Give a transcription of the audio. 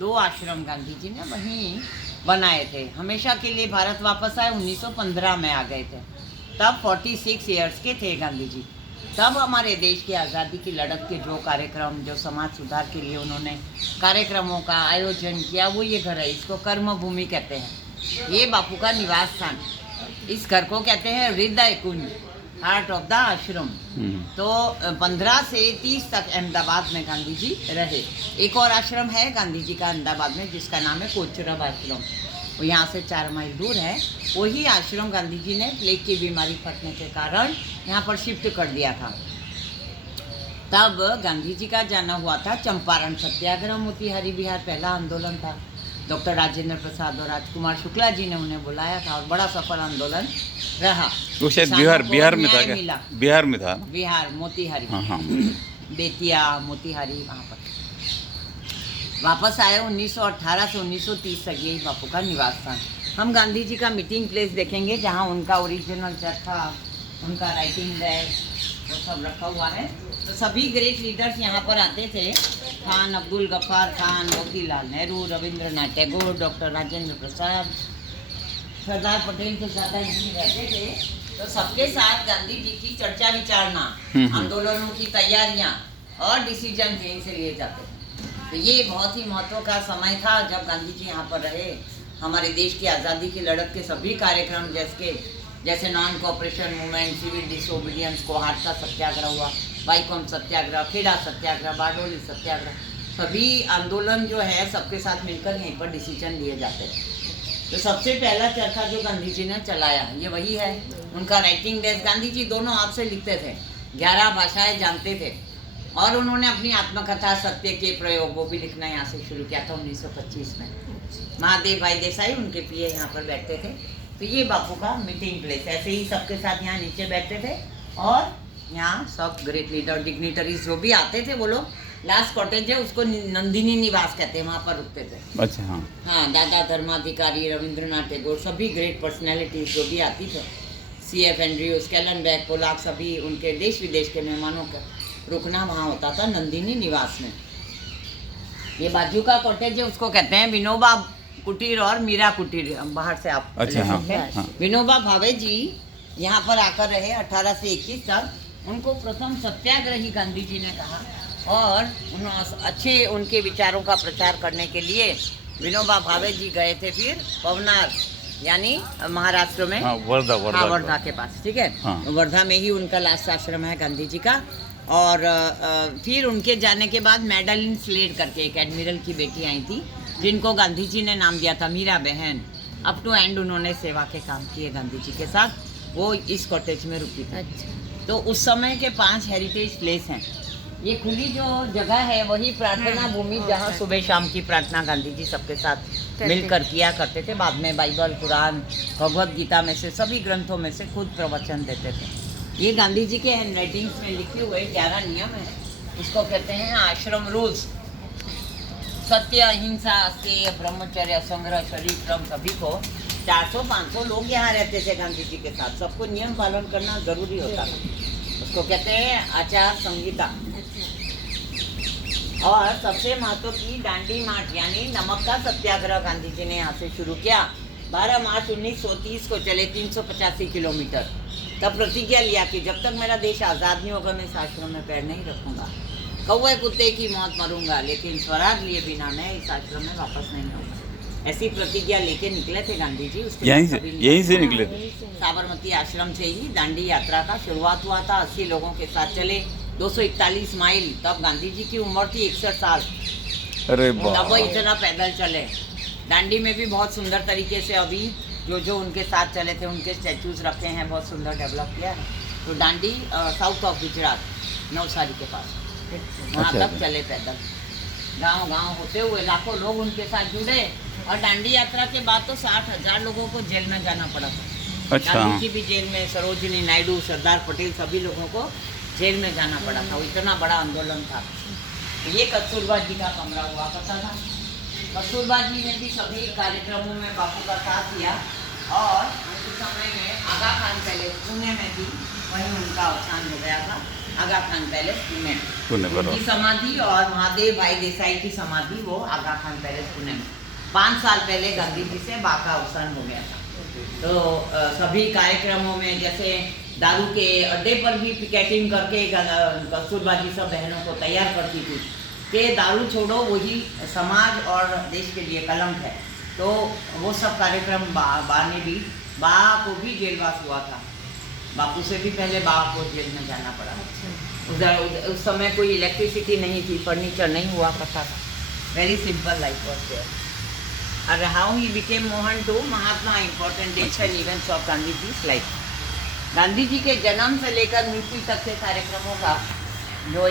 2 आश्रम गांधी जी ने वहीं बनाए थे। हमेशा के लिए भारत वापस आए, 1915 में आ गए थे। तब 46 ईयर्स के थे गांधी जी। तब हमारे देश की आज़ादी की लड़त के जो कार्यक्रम, जो समाज सुधार के लिए उन्होंने कार्यक्रमों का आयोजन किया, वो ये घर है, इसको कर्म भूमि कहते हैं। ये बापू का निवास स्थान, इस घर को कहते हैं हृदय कुंज, हार्ट ऑफ द आश्रम। तो 15 से 30 तक अहमदाबाद में गांधी जी रहे। एक और आश्रम है गांधी जी का अहमदाबाद में, जिसका नाम है कोचरब आश्रम, वो यहाँ से 4 माइल दूर है। वही आश्रम गांधी जी ने प्लेग की बीमारी फटने के कारण यहाँ पर शिफ्ट कर दिया था। तब गांधी जी का जाना हुआ था चंपारण सत्याग्रह, मोतीहारी बिहार, पहला आंदोलन था। डॉक्टर राजेंद्र प्रसाद और राजकुमार शुक्ला जी ने उन्हें बुलाया था और बड़ा सफल आंदोलन रहा। वो शायद बिहार में था क्या? बिहार में था, बिहार, मोतीहारी। हाँ। बेतिया, मोतीहारी, वहाँ पर वापस आए। 1918 से 1930 तक यही बापू का निवास स्थान। हम गांधी जी का मीटिंग प्लेस देखेंगे, जहाँ उनका ओरिजिनल चरखा, उनका राइटिंग डेस्क, वो सब रखा हुआ है। तो सभी ग्रेट लीडर्स यहाँ पर आते थे। खान अब्दुल गफ्फार खान, मोतीलाल नेहरू, रविंद्रनाथ टैगोर, डॉक्टर राजेंद्र प्रसाद, सरदार पटेल तो ज़्यादा यहीं रहते थे। तो सबके साथ गांधी जी की चर्चा विचारना, आंदोलनों की तैयारियाँ और डिसीजन यहीं से लिए जाते थे। तो ये बहुत ही महत्व का समय था जब गांधी जी यहाँ पर रहे। हमारे देश की आज़ादी की लड़त के सभी कार्यक्रम, जैसे non cooperation movement, civil disobedience, Kohat का सत्याग्रह हुआ, बाईकॉम सत्याग्रह, खेड़ा सत्याग्रह, बारडोली सत्याग्रह, सभी आंदोलन जो है सबके साथ मिलकर यहीं पर डिसीजन लिए जाते हैं। तो सबसे पहला चरखा जो गांधी जी ने चलाया ये वही है। उनका राइटिंग डेस्क, गांधी जी दोनों हाथ से लिखते थे, 11 भाषाएं जानते थे और उन्होंने अपनी आत्मकथा सत्य के प्रयोग वो भी लिखना यहाँ से शुरू किया था 1925 में। महादेव भाई देसाई उनके पीए यहाँ पर बैठते थे। तो ये बापू का मीटिंग प्लेस, ऐसे ही सबके साथ यहाँ नीचे बैठते थे और यहाँ सब ग्रेट लीडर, डिग्निटरीज जो भी आते थे वो लोग, लास्ट कॉटेज है उसको नंदिनी निवास कहते हैं, वहाँ पर रुकते थे। अच्छा, हाँ, दादा धर्माधिकारी, रविंद्रनाथ टैगोर, सभी ग्रेट पर्सनैलिटीज जो भी आती थे, CF एंड्रयूज, कैलनबैग, पोलाक, सभी उनके देश विदेश के मेहमानों का रुकना वहाँ होता था नंदिनी निवास में। ये बाजू का कॉटेज है उसको कहते हैं विनोबा कुटीर और मीरा कुटीर, बाहर से आप अच्छा, हाँ। विनोबा भावे जी यहाँ पर आकर रहे 18 से 21 तक। उनको प्रथम सत्याग्रही गांधी जी ने कहा और अच्छे उनके विचारों का प्रचार करने के लिए विनोबा भावे जी गए थे फिर पवनार, यानी महाराष्ट्र में, वर्धा के पास, ठीक है। वर्धा में ही उनका लास्ट आश्रम है गांधी जी का। और फिर उनके जाने के बाद मैडलिन स्लेड करके एक एडमिरल की बेटी आई थी, जिनको गांधी जी ने नाम दिया था मीरा बहन। अप टू एंड उन्होंने सेवा के काम किए गांधी जी के साथ। वो इस कॉटेज में रुकी थी। तो उस समय के 5 हेरिटेज प्लेस हैं। ये खुली जो जगह है वही प्रार्थना भूमि, जहाँ सुबह शाम की प्रार्थना गांधी जी सबके साथ मिलकर किया करते थे। बाद में बाइबल, कुरान, भगवत गीता में से सभी ग्रंथों में से खुद प्रवचन देते थे। ये गांधी जी के हैंड राइटिंग्स में लिखे हुए 11 नियम हैं, इसको कहते हैं आश्रम रूल्स। सत्य, अहिंसा, अस्तेय, ब्रह्मचर्य, असंग्रह, शरीर क्रम, सभी को 400-500 लोग यहाँ रहते थे गांधी जी के साथ, सबको नियम पालन करना जरूरी होता था। उसको कहते हैं आचार संहिता। और सबसे महत्व की दांडी मार्च, यानी नमक का सत्याग्रह गांधी जी ने यहाँ से शुरू किया। 12 मार्च 1930 को चले 385 किलोमीटर। तब प्रतिज्ञा लिया कि जब तक मेरा देश आज़ाद नहीं होगा मैं इस आश्रम में पैर नहीं रखूंगा। कौवे कुत्ते की मौत मरूंगा, लेकिन स्वराज लिए बिना मैं इस आश्रम में वापस नहीं आऊंगा। ऐसी प्रतिज्ञा लेके निकले थे गांधी जी। उसके यहीं से निकले थे। साबरमती आश्रम से ही दांडी यात्रा का शुरुआत हुआ था। 80 लोगों के साथ चले 241 माइल। तब गांधी जी की उम्र थी 61 साल। अरे तब वो इतना पैदल चले। दांडी में भी बहुत सुंदर तरीके से अभी जो उनके साथ चले थे उनके स्टैचूज रखे हैं, बहुत सुंदर डेवलप किया है। तो दांडी साउथ ऑफ गुजरात, नवसारी के पास, वहाँ तक चले पैदल। गांव होते हुए लाखों लोग उनके साथ जुड़े। और दांडी यात्रा के बाद तो 60,000 लोगों को जेल में जाना पड़ा था। अच्छा। गांधी जी भी जेल में, सरोजिनी नायडू, सरदार पटेल, सभी लोगों को जेल में जाना पड़ा था। वो इतना बड़ा आंदोलन था। तो ये कस्तूरबा जी का कमरा हुआ करता था। कस्तूरबा जी ने भी सभी कार्यक्रमों में बापू का साथ दिया। और उस समय में आगा खान पहले पुणे में भी वहीं उनका अवसान हो गया था। आगा खान पैलेस पुणे में। पुणे बराबर। उनकी समाधि और महादेव भाई देसाई की समाधि वो आगा खान पैलेस पुणे में। 5 साल पहले गांधी जी से बा का अवसान हो गया था। तो सभी कार्यक्रमों में जैसे दारू के अड्डे पर भी पिकेटिंग करके कस्तूरबा जी सब बहनों को तैयार करती थी कि दारू छोड़ो, वही समाज और देश के लिए कलंक है। तो वो सब कार्यक्रम बा ने भी, बा को भी जेलवास हुआ था। बापू से भी पहले बा को जेल में जाना पड़ा। उधर उस समय कोई इलेक्ट्रिसिटी नहीं थी, फर्नीचर नहीं हुआ करता था। Very simple life was there. और how he became Mohan to Mahatma, important dates and events of Gandhi ji life. Gandhi ji के जन्म से लेकर मृत्यु तक के कार्यक्रमों का जो